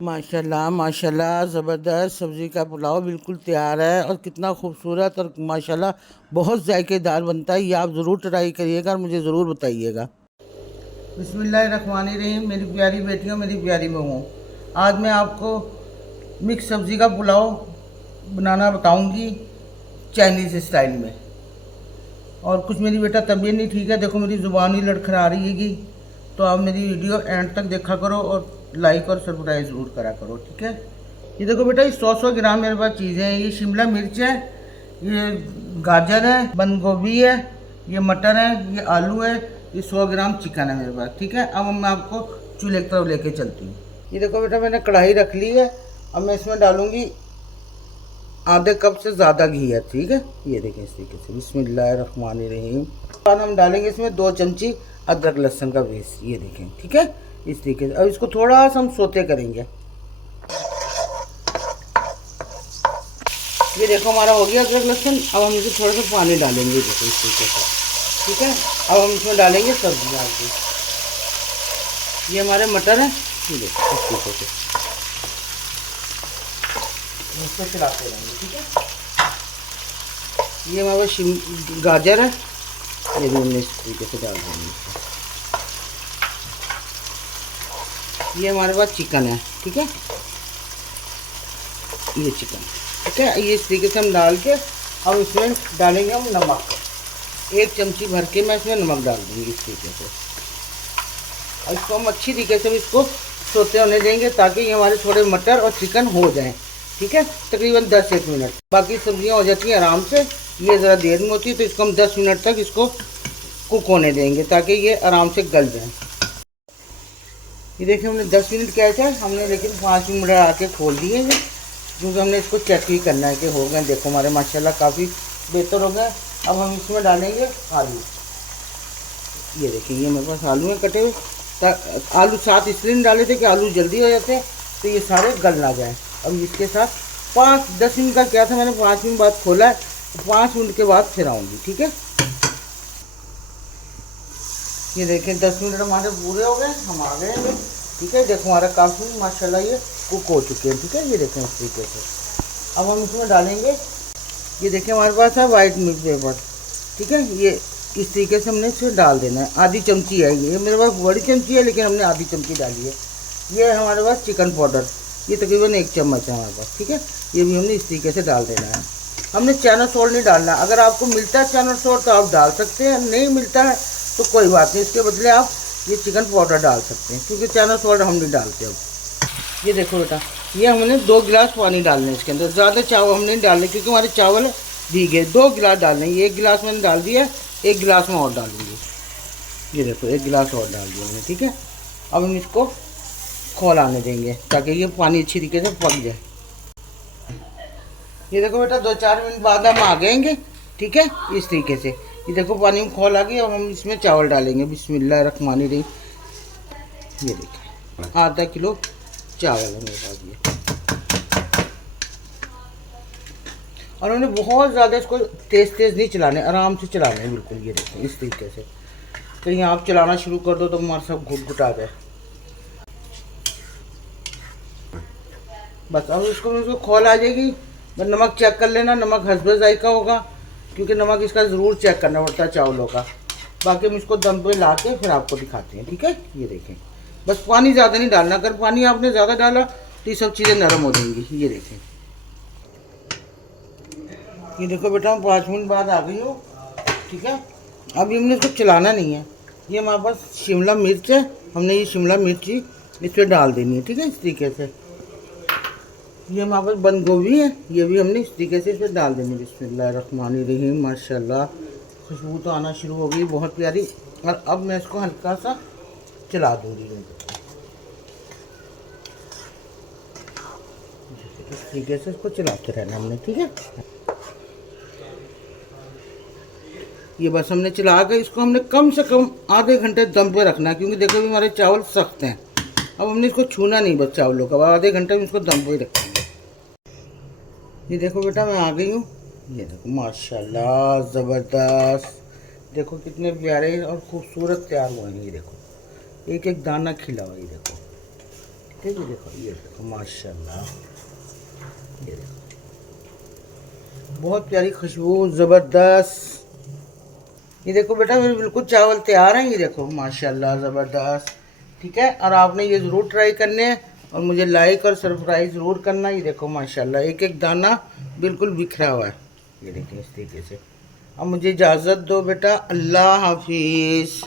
माशाल्लाह माशाल्लाह ज़बरदस्त सब्ज़ी का पुलाव बिल्कुल तैयार है और कितना खूबसूरत और माशाल्लाह बहुत जायकेदार बनता है। ये आप ज़रूर ट्राई करिएगा और मुझे ज़रूर बताइएगा। बिस्मिल्लाहिर्रहमानिर्रहीम। मेरी प्यारी बेटियों, मेरी प्यारी बहुओं, आज मैं आपको मिक्स सब्ज़ी का पुलाव बनाना बताऊंगी चाइनीज़ स्टाइल में। और कुछ मेरी बेटा तबीयत नहीं ठीक है, देखो मेरी ज़ुबान ही लड़खड़ा रही है। तो आप मेरी वीडियो एंड तक देखा करो और लाइक और सब्सक्राइब ज़रूर करा करो, ठीक है। ये देखो बेटा, ये 100 ग्राम मेरे पास चीज़ें हैं। ये शिमला मिर्च है, ये गाजर है, बंद गोभी है, ये मटर है, ये आलू है, ये 100 ग्राम चिकन है मेरे पास, ठीक है। अब मैं आपको चूल्हे की तरफ लेके चलती हूँ। ये देखो बेटा, मैंने कढ़ाई रख ली है। अब मैं इसमें डालूँगी आधे कप से ज़्यादा घी है, ठीक है। ये देखें इस तरीके से। बिस्मिल्लाहिर्रहमानिर्रहीम। और हम डालेंगे इसमें 2 चमची अदरक लहसुन का पेस्ट, ये देखें, ठीक है, इस तरीके से। अब इसको थोड़ा सा हम सोते करेंगे। ये देखो हमारा हो गया अदरक लहसुन। अब हम इसमें थोड़ा सा पानी डालेंगे, देखो इस तरीके से, ठीक है। अब हम इसमें डालेंगे सब्जी डाल के। ये हमारे मटर हैं, ये देखो इस तरीके से इसको चलाते रहेंगे, ठीक है। ये हमारे गाजर है, ये भी हमने इस तरीके से डाल देंगे। ये हमारे पास चिकन है, ठीक है, ये चिकन, ठीक है। ये इस तरीके से हम डाल के अब इसमें डालेंगे हम नमक। 1 चमची भर के मैं इसमें नमक डाल दूँगी इस तरीके से। और इसको हम अच्छी तरीके से इसको सोते होने देंगे ताकि ये हमारे थोड़े मटर और चिकन हो जाएं, ठीक है। तकरीबन 10-1 मिनट। बाकी सब्जियां हो जाती हैं आराम से, ये ज़रा देर में होती है, तो इसको हम 10 मिनट तक इसको कुक होने देंगे ताकि ये आराम से गल जाए। ये देखिए, हमने 10 मिनट किया था हमने, लेकिन 5 मिनट आके खोल दिए हैं क्योंकि हमने इसको चेक भी करना है कि हो गए। देखो हमारे माशाल्लाह काफ़ी बेहतर हो गए। अब हम इसमें डालेंगे आलू। ये देखिए, ये मेरे पास आलू हैं कटे हुए। आलू साथ इसलिए नहीं डाले थे कि आलू जल्दी हो जाते हैं, तो ये सारे गल ना जाएँ। अब इसके साथ 5-10 मिनट का क्या था, मैंने 5 मिनट बाद खोला है, 5 मिनट के बाद फिर आऊँगी, ठीक है। ये देखें 10 मिनट हमारे पूरे हो गए, हम आ गए हैं, ठीक है। देखो हमारा काफ़ी माशाल्लाह ये कुक हो चुके हैं, ठीक है। ये देखें इस तरीके से। अब हम इसमें डालेंगे, ये देखें हमारे पास है वाइट मिर्च पेपर, ठीक है। ये इस तरीके से हमने इसमें डाल देना है। आधी चमची है ये मेरे पास बड़ी चमची है, लेकिन हमने आधी चमची डाली है। ये है हमारे पास चिकन पाउडर, ये तकरीबन 1 चम्मच है हमारे पास, ठीक है। ये भी हमने इस तरीके से डाल देना है। हमने चना सॉल्ट नहीं डालना। अगर आपको मिलता है चना सॉल्ट तो आप डाल सकते हैं, नहीं मिलता है तो कोई बात नहीं, इसके बदले आप ये चिकन पाउडर डाल सकते हैं, क्योंकि चना सॉल्ट हम नहीं डालते। अब ये देखो बेटा, ये हमने 2 गिलास पानी डालने इसके अंदर। ज़्यादा चावल हमने नहीं डालने क्योंकि हमारे चावल भीगे। 2 गिलास डालने, 1 गिलास मैंने डाल दिया, 1 गिलास में और डालूंगी। ये देखो 1 गिलास और डाल दिया मैंने, ठीक है। अब हम इसको खोल आने देंगे ताकि ये पानी अच्छी तरीके से पक जाए। ये देखो बेटा, 2-4 मिनट बाद हम आ गएंगे, ठीक है, इस तरीके से। ये देखो पानी में खोल आ गई। अब हम इसमें चावल डालेंगे। बिस्मिल्लाहिर्रहमानिर्रहीम। ये देखिए आधा किलो चावल है मेरे पास ये। और उन्हें बहुत ज़्यादा इसको तेज़ नहीं चलाने, आराम से चलाने हैं बिल्कुल। ये देखिए इस तरीके से। कहीं आप चलाना शुरू कर दो तो हमारा सब घुट-घुटा जाए। बस अब इसको खोल आ जाएगी। नमक चेक कर लेना, नमक हस्बे जायका होगा, क्योंकि नमक इसका ज़रूर चेक करना पड़ता है चावलों का। बाकी हम इसको दम पे ला के फिर आपको दिखाते हैं, ठीक है। ये देखें, बस पानी ज़्यादा नहीं डालना। अगर पानी आपने ज़्यादा डाला तो ये सब चीज़ें नरम हो जाएंगी। ये देखें, ये देखो बेटा, हम 5 मिनट बाद आ गई हूँ, ठीक है। अब हमने इसको चलाना नहीं है। ये हमारे पास शिमला मिर्च है, हमने ये शिमला मिर्च इस पर डाल देनी है, ठीक है, इस तरीके से। ये हमारे पास बंद गोभी है, ये भी हमने इस तरीके से इसमें डाल देंगे। बिस्मिल्लाहिर्रहमानिर्रहीम। माशाल्लाह खुशबू तो आना शुरू हो गई, बहुत प्यारी। और अब मैं इसको हल्का सा चला दूँगी। इस तरीके से इसको चलाते रहना हमने, ठीक है। ये बस हमने चला कर इसको हमने कम से कम आधे घंटे दम पे रखना है, क्योंकि देखो भी हमारे चावल सख्त हैं। अब हमने इसको छूना नहीं बस चावलों का। आधे घंटे में इसको दम पे ही रखेंगे। ये देखो बेटा, मैं आ गई हूँ। ये देखो माशाल्लाह ज़बरदस्त। देखो कितने प्यारे और खूबसूरत तैयार हुए हैं। ये देखो एक एक दाना खिला हुआ, ये देखो, ठीक है, ये देखो माशाल्लाह, ये देखो बहुत प्यारी खुशबू, ज़बरदस्त। ये देखो बेटा मेरे बिल्कुल चावल तैयार हैं, ये देखो माशाल्लाह ज़बरदस्त। ठीक है, और आपने ये ज़रूर ट्राई करने हैं और मुझे लाइक और सरप्राइज़ ज़रूर करना। ये देखो माशाल्लाह एक एक दाना बिल्कुल बिखरा हुआ है, ये देखिए इस तरीके से। अब मुझे इजाज़त दो बेटा, अल्लाह हाफिज़।